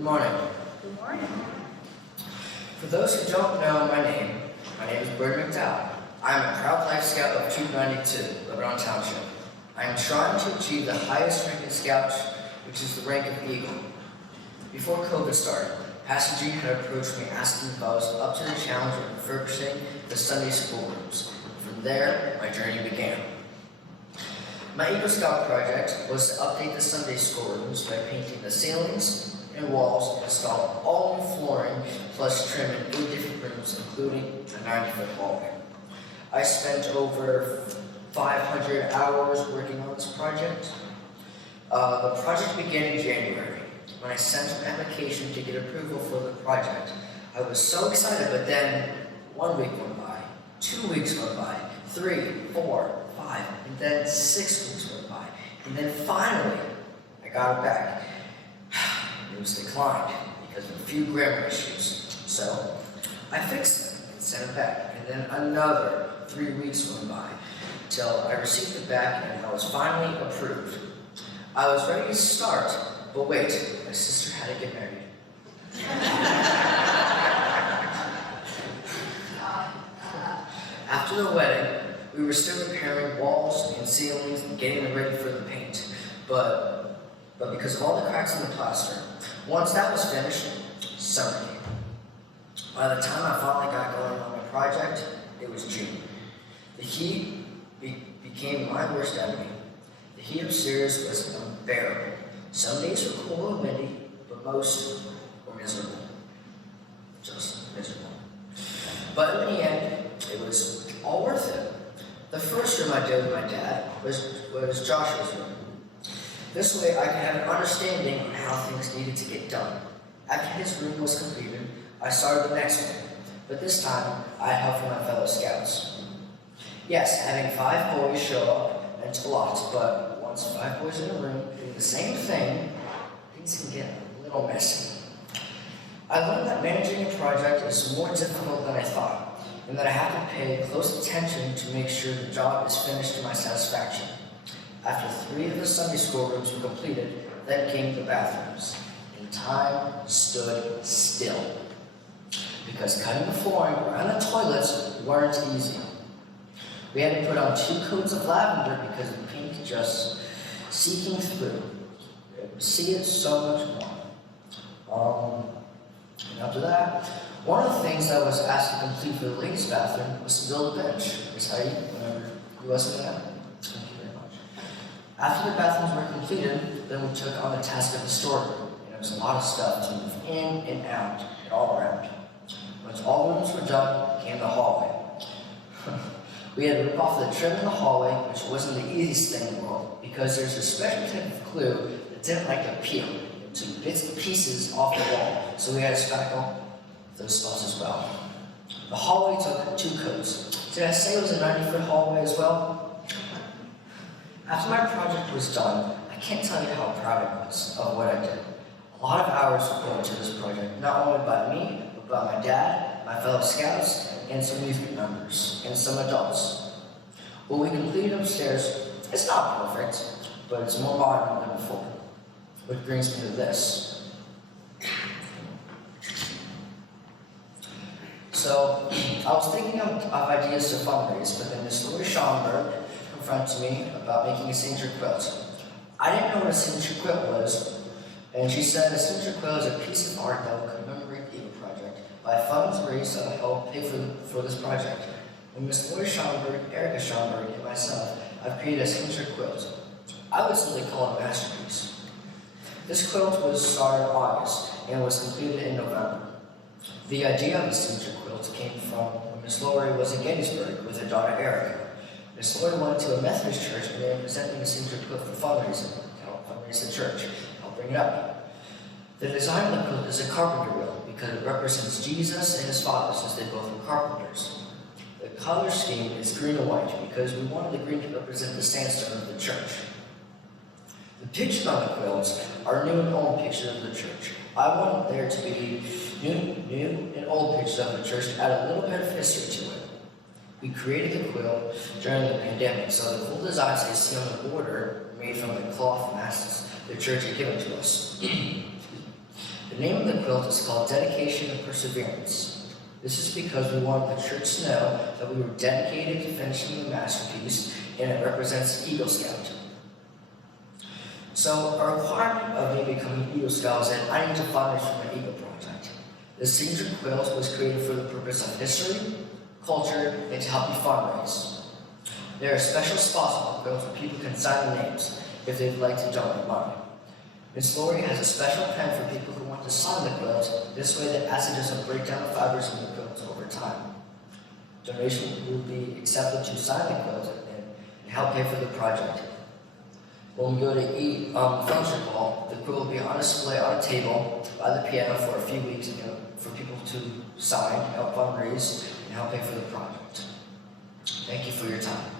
Good morning. Good morning. For those who don't know my name is Brody McDowell. I am a proud Life Scout of Troop 92, Lebanon Township. I am trying to achieve the highest rank in Scouts, which is the rank of Eagle. Before COVID started, Pastor G had approached me asking if I was up to the challenge of refurbishing the Sunday school rooms. From there, my journey began. My Eagle Scout project was to update the Sunday school rooms by painting the ceilings and walls and install all new flooring plus trim in 8 different rooms, including a 90-foot hallway. I spent over 500 hours working on this project. The project began in January. When I sent an application to get approval for the project, I was so excited, but then 1 week went by, 2 weeks went by, 3, 4, 5, and then 6 weeks went by. And then finally, I got it back. It was declined because of a few grammar issues. So I fixed it and sent it back. And then another 3 weeks went by until I received it back and I was finally approved. I was ready to start, but wait, my sister had to get married. After the wedding, we were still repairing walls and ceilings and getting them ready for the paint. But because of all the cracks in the plaster, once that was finished, summer came. By the time I finally got going on my project, it was June. The heat became my worst enemy. The heat upstairs was unbearable. Some days were cool and windy, but most were miserable. Just miserable. But in the end, it was all worth it. The first room I did with my dad was Joshua's room. This way I could have an understanding on how things needed to get done. After his room was completed, I started the next one, but this time I had help from my fellow scouts. Yes, having 5 boys show up meant a lot, but once 5 boys in a room doing the same thing, things can get a little messy. I learned that managing a project is more difficult than I thought, and that I have to pay close attention to make sure the job is finished to my satisfaction. After 3 of the Sunday school rooms were completed, then came the bathrooms, and time stood still. Because cutting the flooring around the toilets weren't easy. We had to put on 2 coats of lavender because the paint just seeking through. You could see it so much more. And after that, one of the things I was asked to complete for the ladies' bathroom was to build a bench. Is how you remember you asked me that? Thank you very much. After the bathrooms were completed, then we took on the task of the storeroom. And it was a lot of stuff to move in and out and all around. Once all rooms were done, came the hallway. We had to rip off the trim in the hallway, which wasn't the easiest thing in the world, because there's a special type of glue that didn't like to peel. It took bits and pieces off the wall, so we had to spackle those spots as well. The hallway took 2 coats. Did I say it was a 90-foot hallway as well? After my project was done, I can't tell you how proud I was of what I did. A lot of hours were put into this project, not only by me, but by my dad, my fellow scouts, and some youth group members, and some adults. What we completed upstairs, it's not perfect, but it's more modern than before. Which brings me to this. So, I was thinking of ideas to fundraise, but then Miss Lori Schomburg confronted me about making a signature quilt. I didn't know what a signature quilt was, and she said a signature quilt is a piece of art that will commemorate the Eagle Project by funds raised that will help pay for this project. And Miss Lori Schomburg, Erica Schomburg, and myself have created a signature quilt. I would simply call it a masterpiece. This quilt was started in August and was completed in November. The idea of the signature quilt came from when Miss Lori was in Gettysburg with her daughter Erica. Miss Lori went to a Methodist church and they were presenting a signature quilt for fundraising to help fundraise the church, help bring it up. The design of the quilt is a carpenter wheel because it represents Jesus and his father since they both were carpenters. The color scheme is green and white because we wanted the green to represent the sandstone of the church. The pictures on the quilts are new and old pictures of the church. I wanted there to be new and old pictures of the church to add a little bit of history to it. We created the quilt during the pandemic, so the full designs you see on the border were made from the cloth masks the church had given to us. The name of the quilt is called Dedication and Perseverance. This is because we wanted the church to know that we were dedicated to finishing the masterpiece, and it represents Eagle Scout. So a requirement of me becoming Eagle Scout is that I need to fundraise for my Eagle Project. The signature quilt was created for the purpose of history, culture, and to help you fundraise. There are special spots on the quilt where people can sign their names if they'd like to donate money. Miss Lori has a special pen for people who want to sign the quilt. This way the acid doesn't break down the fibers in the quilt over time. Donation will be accepted to sign the quilt and help pay for the project. When we go to eat function hall, the quilt will be on display on a table by the piano for a few weeks for people to sign, help fundraise, and help pay for the project. Thank you for your time.